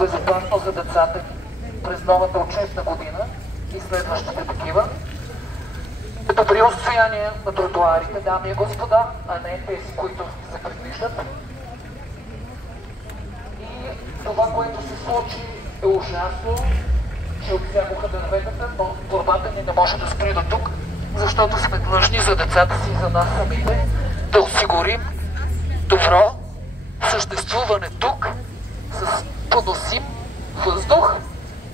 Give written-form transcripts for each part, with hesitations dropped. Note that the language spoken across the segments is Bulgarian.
безопасно за децата през новата учебна година и следващите такива. Добри отстояния на тротуарите, дами и господа, а не тези, които се предвиждат. И това, което се случи, е ужасно, че отсякоха дърветата, но борбата ни не може да спре до тук, защото сме длъжни за децата си и за нас самите да осигурим добро съществуване тук с поносим въздух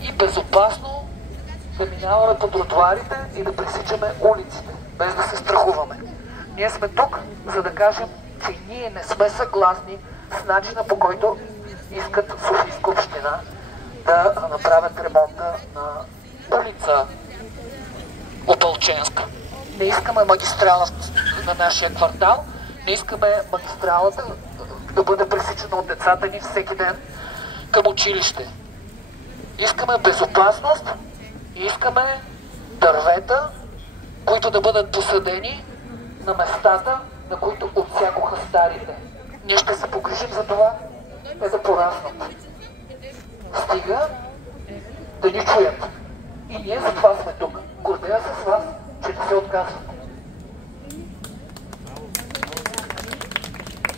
и безопасно да минаваме по тротуарите и да пресичаме улиците, без да се страхуваме. Ние сме тук, за да кажем, че ние не сме съгласни с начина, по който искат Софийска община да направят ремонта на улица Опалченска. Не искаме магистрала на нашия квартал, не искаме магистралата да бъде пресичана от децата ни всеки ден към училище. Искаме безопасност и искаме дървета, които да бъдат посадени на местата, на които отсякоха старите. Ние ще се погрижим за това, те да пораснат. Стига да ни чуят. И ние за това сме тук. Гордея се с вас, че не се отказвате.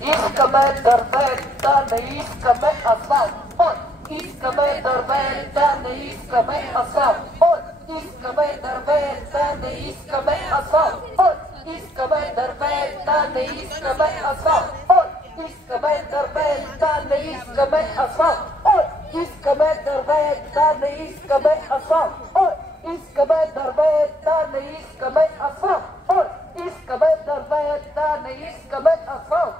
Искаме дървета, не искаме асфалт. Ой! Искаме дървета, не искаме асфалт. Ой! Искаме дървета, не искаме асфалт. Ой! Искаме дървета, не искаме асфалт. Ой! Искаме дървета, не искаме асфалт. Ой! Искаме дървета, не искаме асфалт. Ой! Искаме дървета, не искаме асфалт. Ой! Искаме дървета, не искаме асфалт.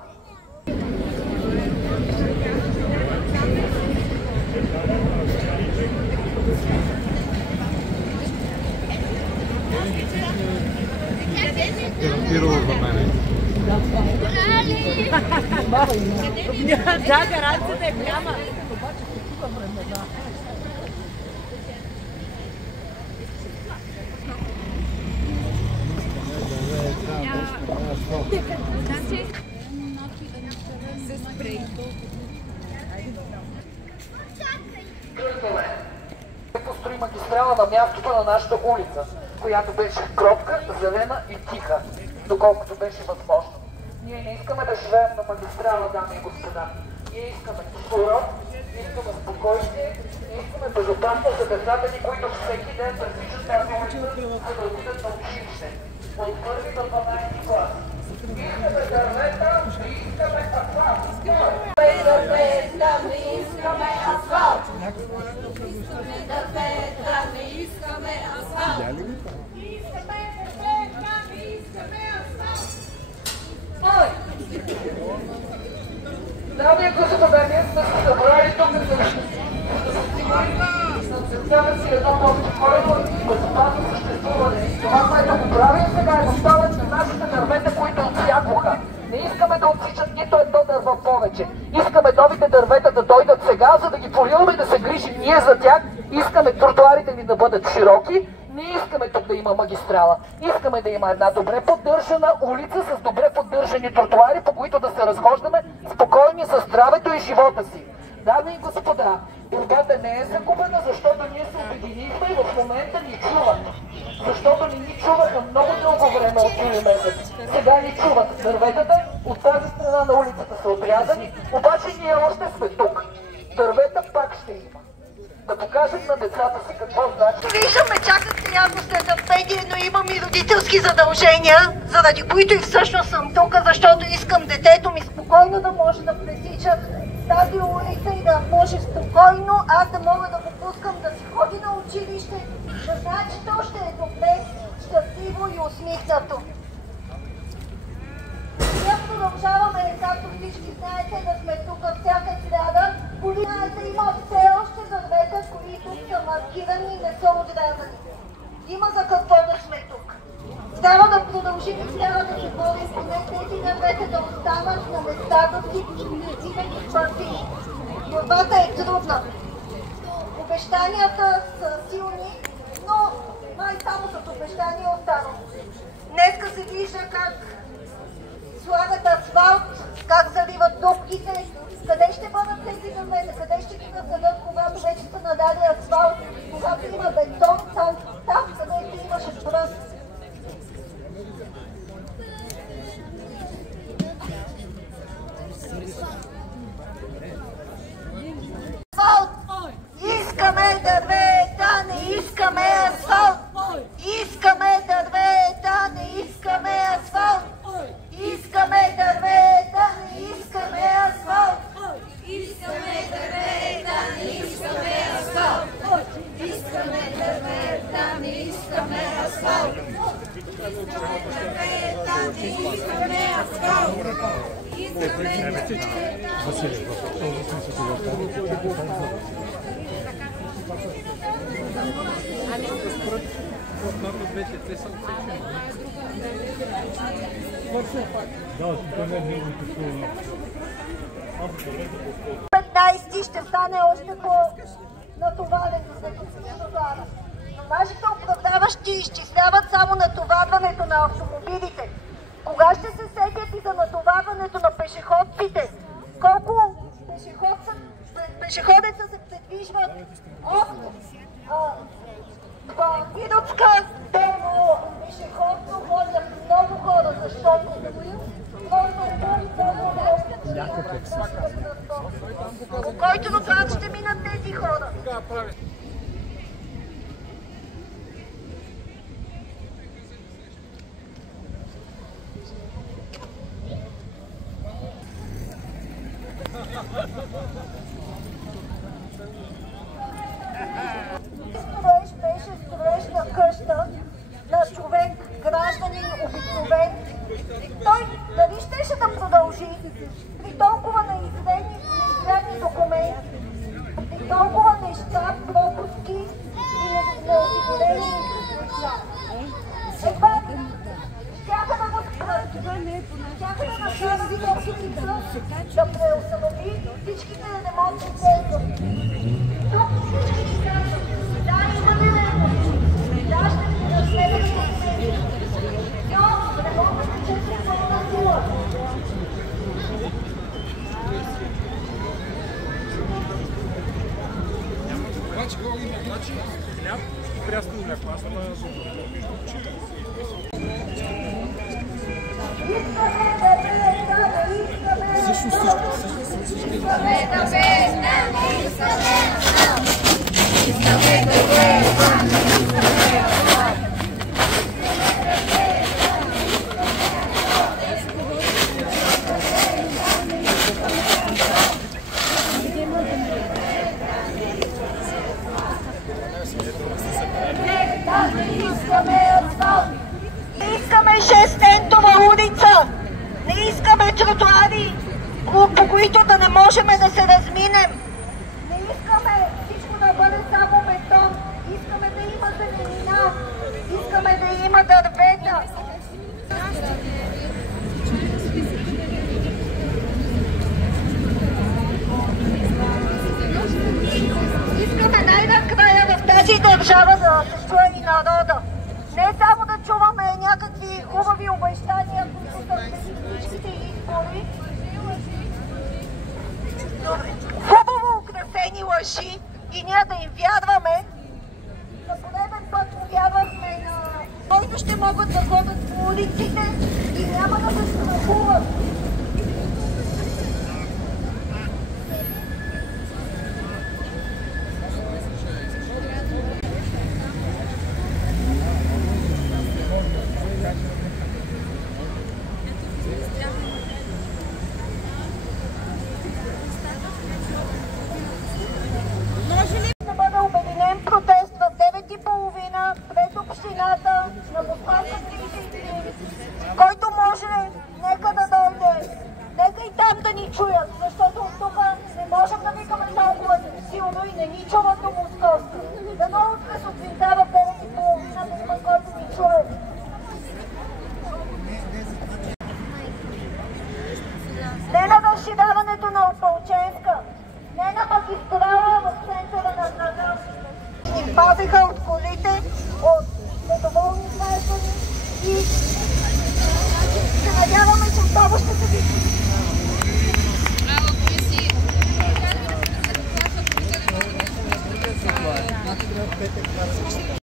Гарантирало за мене. Да, гаранцията е голяма. Построи магистрала на мястото на нашата улица, която беше кротка, зелена и тиха, доколкото беше възможно. Ние не искаме да живеем на магистрала, дами и господа. Ние искаме урок, искаме спокойствие, искаме безопасност за децата ни, които всеки ден пресичат тази улица, за да отидат на училище. От 1 до 12 клас. Искаме дървета, не искаме асфалт. Дървета, не искаме асфалт. Дървета, не искаме асфалт. Искаме дървета, не искаме асфалт. Ой! Дами и господа, ние сме се събрали тук да създадем си едно по-спокойно и безопасно съществуване. Това, което го правим сега е остават на нашите дървета, които отсякоха. Не искаме да отсичат нито едно дърво повече. Искаме новите дървета да дойдат сега, за да ги поливаме и да се грижим ние за тях. Искаме тротуарите ни да бъдат широки. Не искаме тук да има магистрала. Искаме да има една добре поддържана улица с добре поддържани тротуари, по които да се разхождаме спокойни за здравето и живота си. Дами и господа, борбата не е загубена, защото ние се обединихме и в момента ни чуват. Защото не ни чуваха много дълго време от юли месец. Сега ни чуват. Дърветата от тази страна на улицата са отрязани, обаче ние още сме тук. Дървета пак ще има. Да покажем на децата си какво значи. Виждаме, чакат се явно след търпение, но имам и родителски задължения, заради които и всъщност съм тук, защото искам детето ми спокойно да може да пресича тази улица и да може спокойно аз да мога да го пускам да си ходи на училище, да знае, че то ще е добре, щастливо и усмихнато. Ние продължаваме, както всички знаете, да сме тук всяка сряда. Полицията има все още дървета, които са маркирани и не са отрязани. Има за какво да сме тук. Трябва да продължим и трябва да се борим, поне тези дървета да останат на местата си и да ги спасим. Борбата е трудна. Обещанията са силни, но май само с обещания останат. Днеска се вижда как слагат асфалт, как заливат дупките. Къде ще бъдат тези дървета? Къде ще ги насадят, когато вече са надали асфалт? Когато има бетон, там, където имаше пръст. Асфалт! Искаме дървета, не искаме асфалт! Искаме дървета, не искаме асфалт! Искаме дървета, не искаме асфалт! Искаме дървета, не искаме асфалт! Искаме дървета, не искаме асфалт! Искаме дървета, не искаме асфалт! Искаме ще стане още по-натоварен за товара. Но нашите управляващи изчисляват само натоварването на автомобилите. Кога ще се сетят и за натоварването на пешеходците? Колко пешеходеца се предвижват от Видовска до пешеходно ходят много хора, защото по който доклад ще минат тези хора? Строеж беше строеж на къща на човек, гражданин, обикновен. Той дали щеше да продължи при толкова неизгледни документи, при толкова неща, пропуски и неосигурени неща. Едва щяха да го спрат, щяха да накарат собственика да преустанови всичките ремонтни дейности. Тук всички ни казват, да, имаме ремонт, да, ще ви разследваме документи. Но ремонтът е 4,0. Значи, хляб и прясно мляко. Аз това Не искаме 6-лентова улица, не искаме тротуари, по които да не можем да се разминем. Не искаме всичко да бъде само бетон, искаме да има зеленина, искаме да има дървета. Искаме най-накрая в тази държава да се чуе и народа. Не само да чуваме някакви хубави обещания, които са пред всичките избори. Хубаво украсени лъжи и ние да им вярваме. За пореден път повярвахме на който ще могат да ходят по улиците и няма да се страхуват. Да бъде обединен протест в 9:30 пред общината на Москвата 33, който може, нека да дойде, нека и там да ни чуят, защото от тук не можем да викаме толкова силно и не ни чуват до Московска. Дано утре сутринта в 9:30 да има който ни чуе. Не на разширяването на Опалченска, не на магистрала в центъра на града. Ни пазиха от колите, от недоволни граждани и се надяваме, че отново петък.